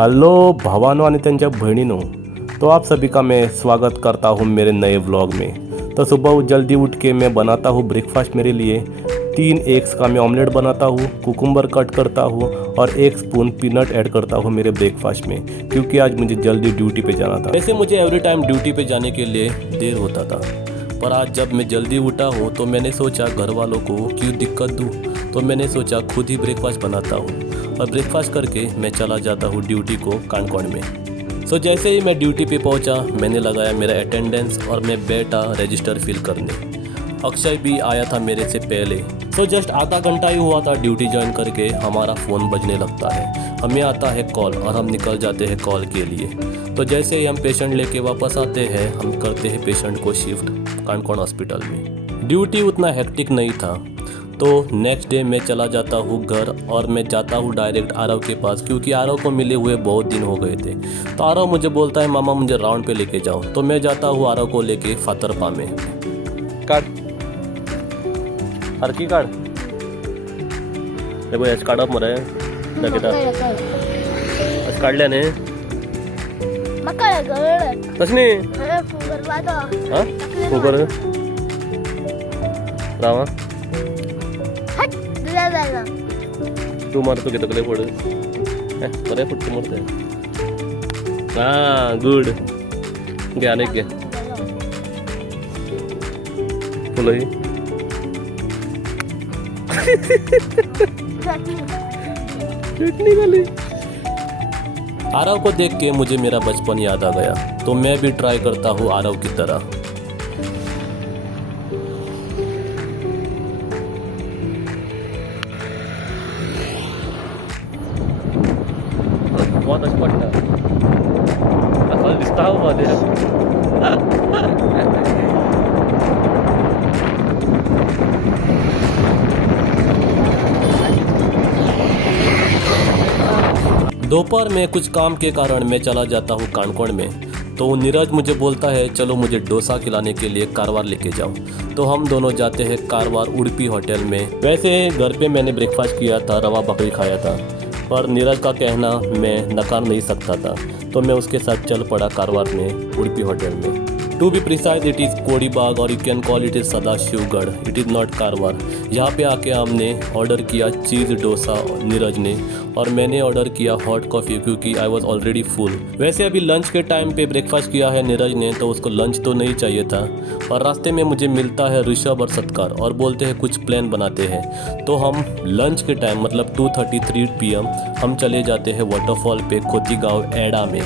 Hello भावानों आणि त्यांच्या बहनों, तो आप सभी का मैं स्वागत करता हूँ मेरे नए व्लॉग में। तो सुबह जल्दी उठ के मैं बनाता हूँ ब्रेकफास्ट मेरे लिए। 3 एग्स का मैं ऑमलेट बनाता हूँ, कुकुम्बर कट करता हूँ और 1 स्पून पीनट ऐड करता हूँ मेरे ब्रेकफास्ट में, क्योंकि आज मुझे जल्दी ड्यूटी पे जाना था। वैसे मुझे एवरी टाइम ड्यूटी पे जाने के लिए देर होता था, पर आज जब मैं जल्दी उठा हूँ तो मैंने सोचा घर वालों को क्यों दिक्कत दूँ, तो मैंने सोचा खुद ही ब्रेकफास्ट बनाता हूँ और ब्रेकफास्ट करके मैं चला जाता हूँ ड्यूटी को कानकोण में। सो जैसे ही मैं ड्यूटी पे पहुँचा मैंने लगाया मेरा अटेंडेंस और मैं बैठा रजिस्टर फिल करने। अक्षय भी आया था मेरे से पहले। सो जस्ट आधा घंटा ही हुआ था ड्यूटी ज्वाइन करके हमारा फ़ोन बजने लगता है, हमें आता है कॉल और हम निकल जाते हैं कॉल के लिए। तो जैसे ही हम पेशेंट लेके वापस आते हैं हम करते हैं पेशेंट को शिफ्ट कानकोण हॉस्पिटल में। ड्यूटी उतना हेक्टिक नहीं था, तो नेक्स्ट डे मैं चला जाता हूँ घर और मैं जाता हूँ डायरेक्ट आरव के पास, क्योंकि आरव को मिले हुए बहुत दिन हो गए थे। तो आरव मुझे बोलता है मामा मुझे राउंड पे लेके जाओ, तो मैं जाता हूँ आरव को लेके फातरपा में। काट हरकी काट देखो याच काढप मरे दाखवता आज काढल्याने कसनी हां फुगर रावा तू मारतो की तकले फोड बरे फुटके मारते हां गुड घ्या नाही घ्या फुलही चटनी वाली। आरव को देख के मुझे मेरा बचपन याद आ गया, तो मैं भी ट्राई करता हूँ आरव की तरह। बहुत अच्छा पड़ता असल दिसता हुआ दे दोपहर में कुछ काम के कारण मैं चला जाता हूँ कानकोण में, तो नीरज मुझे बोलता है चलो मुझे डोसा खिलाने के लिए कारवार लेके जाओ। तो हम दोनों जाते हैं कारवार उड़पी होटल में। वैसे घर पे मैंने ब्रेकफास्ट किया था, रवा बकरी खाया था, पर नीरज का कहना मैं नकार नहीं सकता था, तो मैं उसके साथ चल पड़ा कारवार में उड़पी होटल में। To be precise it is Kodibag और you can call it is Sadashivgad, it is not Karwar. यहाँ पे आके हमने ऑर्डर किया चीज़ डोसा नीरज ने, और मैंने ऑर्डर किया हॉट कॉफ़ी क्योंकि आई वॉज ऑलरेडी फुल। वैसे अभी लंच के टाइम पे ब्रेकफास्ट किया है नीरज ने, तो उसको लंच तो नहीं चाहिए था। और रास्ते में मुझे मिलता है ऋषभ और सत्कार और बोलते हैं कुछ प्लान बनाते हैं। तो हम लंच के टाइम मतलब 2:33 PM हम चले जाते हैं वाटरफॉल पे खोतीगांव एड़ा में।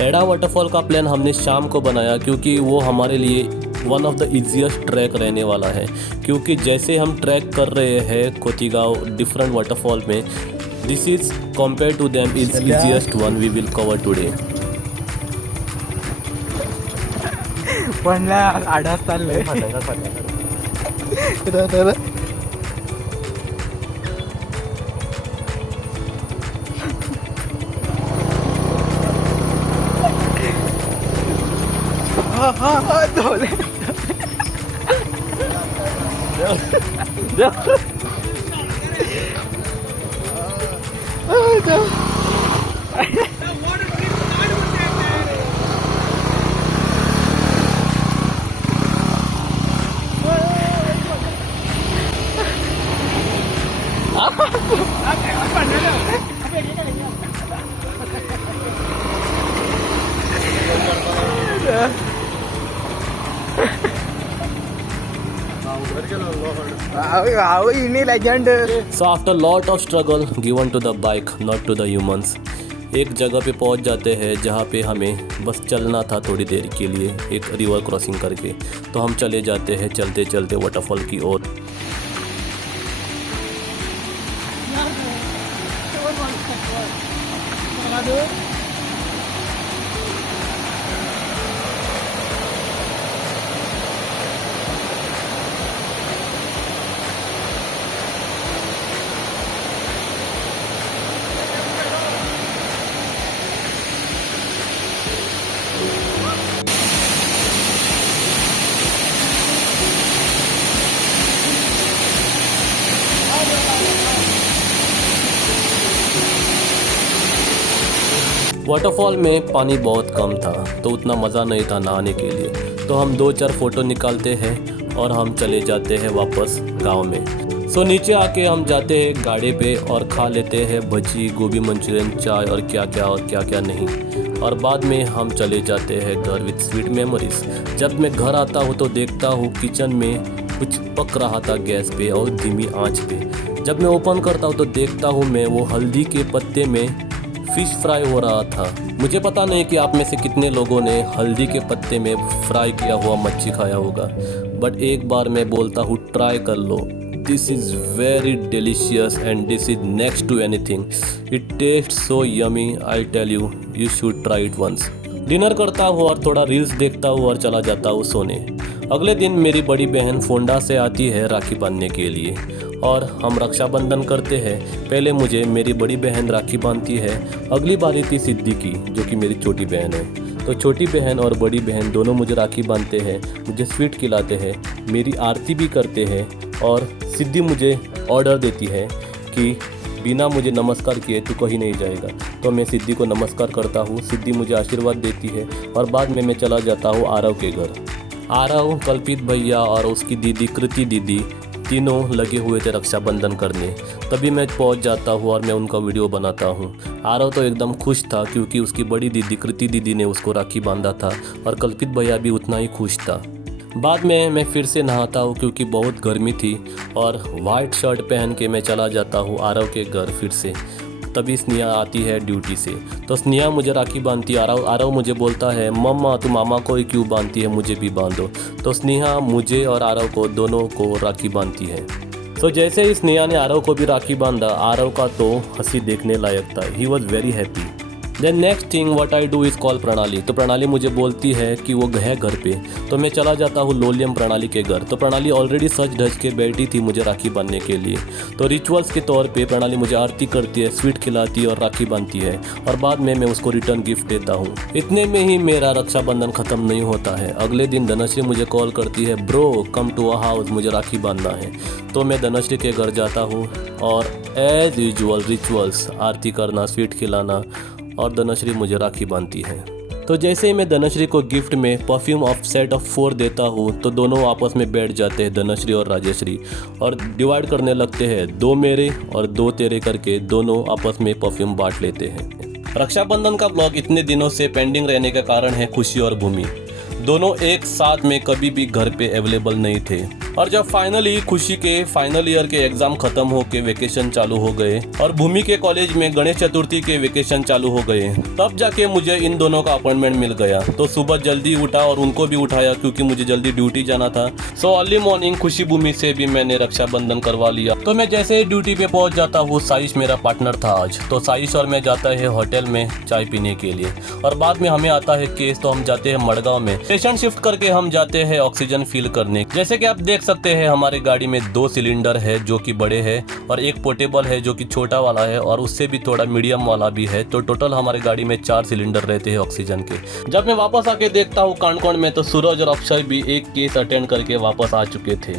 एड़ा वाटरफॉल का प्लान हमने शाम को बनाया क्योंकि वो हमारे लिए one of the easiest track रहने वाला है, क्योंकि जैसे हम ट्रैक कर रहे हैं खोतीगांव डिफरेंट वाटरफॉल में, this is compare to them is easiest one we will cover today. पण आडाच चाललंय So after lot of struggle given to the bike, not to the humans, एक जगह पे पहुंच जाते हैं जहाँ पे हमें बस चलना था थोड़ी देर के लिए एक रिवर क्रॉसिंग करके। तो हम चले जाते हैं चलते चलते वाटरफॉल की ओर। वाटरफॉल में पानी बहुत कम था तो उतना मज़ा नहीं था नहाने के लिए, तो हम 2-4 फ़ोटो निकालते हैं और हम चले जाते हैं वापस गांव में। सो नीचे आके हम जाते हैं गाड़ी पे और खा लेते हैं भजी, गोभी मंचूरियन, चाय और क्या क्या नहीं। और बाद में हम चले जाते हैं घर विद स्वीट मेमोरीज। जब मैं घर आता हूँ तो देखता हूँ किचन में कुछ पक रहा था गैस पे और धीमी आंच पे। जब मैं ओपन करता हूँ तो देखता हूँ मैं वो हल्दी के पत्ते में फिश फ्राई हो रहा था। मुझे पता नहीं कि आप में से कितने लोगों ने हल्दी के पत्ते में फ्राई किया हुआ मच्छी खाया होगा, बट एक बार मैं बोलता हूँ ट्राई कर लो। This is very delicious and this is next to anything. It taste so yummy, I tell you, you should try it once. Dinner करता हूँ और थोड़ा रील्स देखता हूँ और चला जाता हूँ सोने। अगले दिन मेरी बड़ी बहन फोंडा से आती है राखी बांधने के लिए और हम रक्षाबंधन करते हैं। पहले मुझे मेरी बड़ी बहन राखी बांधती है, अगली बारी थी सिद्धि की जो कि मेरी छोटी बहन है। तो छोटी बहन और बड़ी बहन दोनों मुझे राखी बांधते हैं, मुझे स्वीट खिलाते हैं, मेरी आरती भी करते हैं और सिद्धि मुझे ऑर्डर देती है कि बिना मुझे नमस्कार किए तू कहीं नहीं जाएगा। तो मैं सिद्धि को नमस्कार करता हूँ, सिद्धि मुझे आशीर्वाद देती है और बाद में मैं चला जाता हूँ आरव के घर। आरव, कल्पित भैया और उसकी दीदी कृति दीदी तीनों लगे हुए थे रक्षाबंधन करने। तभी मैं पहुंच जाता हूं और मैं उनका वीडियो बनाता हूं। आरव तो एकदम खुश था क्योंकि उसकी बड़ी दीदी कृति दीदी ने उसको राखी बांधा था और कल्पित भैया भी उतना ही खुश था। बाद में मैं फिर से नहाता हूं क्योंकि बहुत गर्मी थी और वाइट शर्ट पहन के मैं चला जाता हूं आरव के घर फिर से। तभी स्नेहा आती है ड्यूटी से, तो स्नेहा मुझे राखी बांधती है। आरव मुझे बोलता है, मम्मा तू मामा को ही क्यों बांधती है, मुझे भी बांधो। तो स्नेहा मुझे और आरव को दोनों को राखी बांधती है। तो जैसे ही स्नेहा ने आरव को भी राखी बांधा, आरव का तो हंसी देखने लायक था। He was very happy. Then next thing what I do is call Pranali. तो प्रणाली मुझे बोलती है कि वो है घर पे, तो मैं चला जाता हूँ लोलियम प्रणाली के घर। तो प्रणाली ऑलरेडी सज धज के बैठी थी मुझे राखी बांधने के लिए। तो रिचुअल्स के तौर पे प्रणाली मुझे आरती करती है, स्वीट खिलाती है और राखी बांधती है और बाद में मैं उसको रिटर्न गिफ्ट देता हूँ। इतने में ही मेरा रक्षाबंधन ख़त्म नहीं होता है। अगले दिन धनश्री मुझे कॉल करती है, bro come to a house, मुझे राखी बांधना है। तो मैं धनश्री के घर जाता हूँ और एज यूजुअल रिचुअल्स, आरती करना, स्वीट खिलाना और धनश्री मुझे राखी बांधती है। तो जैसे ही मैं धनश्री को गिफ्ट में परफ्यूम ऑफ सेट ऑफ 4 देता हूँ तो दोनों आपस में बैठ जाते हैं, धनश्री और राजेश्री, और डिवाइड करने लगते हैं, 2 मेरे और 2 तेरे करके दोनों आपस में परफ्यूम बांट लेते हैं। रक्षाबंधन का ब्लॉग इतने दिनों से पेंडिंग रहने का कारण है खुशी और भूमि दोनों एक साथ में कभी भी घर पे अवेलेबल नहीं थे। और जब फाइनली खुशी के फाइनल ईयर के एग्जाम खत्म होके वेकेशन चालू हो गए और भूमि के कॉलेज में गणेश चतुर्थी के वेकेशन चालू हो गए, तब जाके मुझे इन दोनों का अपॉइंटमेंट मिल गया। तो सुबह जल्दी उठा और उनको भी उठाया क्योंकि मुझे जल्दी ड्यूटी जाना था। सो अर्ली मॉर्निंग खुशी भूमि से भी मैंने रक्षाबंधन करवा लिया। तो मैं जैसे ही ड्यूटी पे पहुंच जाता हूँ, साइश मेरा पार्टनर था आज, तो साइश और मैं जाता है होटल में चाय पीने के लिए और बाद में हमें आता है केस, तो हम जाते हैं मड़गांव में। स्टेशन शिफ्ट करके हम जाते हैं ऑक्सीजन फील करने। जैसे कि आप देख सकते हैं हमारे गाड़ी में 2 सिलेंडर है जो कि बड़े हैं और एक पोर्टेबल है जो कि छोटा वाला है और उससे भी थोड़ा मीडियम वाला भी है। तो टोटल हमारे गाड़ी में 4 सिलेंडर रहते हैं ऑक्सीजन के। जब मैं वापस आके देखता हूँ कांडकोण में, तो सूरज और अक्षय भी एक केस अटेंड करके वापस आ चुके थे।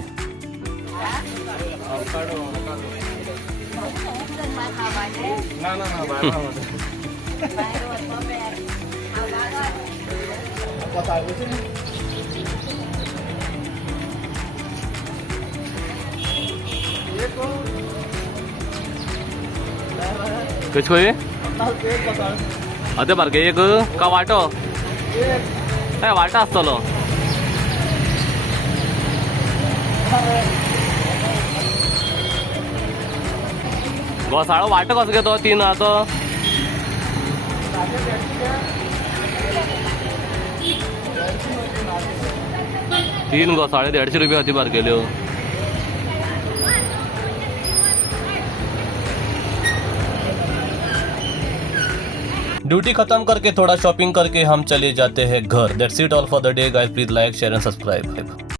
किसको ये अदे बारके एक का वाटो वाटा आसतलो घोसाळो वाटो कसो घेतो 3 आतो 3 घोसाळे 150 रुपया होती बारकेल्यो। ड्यूटी खत्म करके थोड़ा शॉपिंग करके हम चले जाते हैं घर। That's it all for the day guys, please like share and subscribe.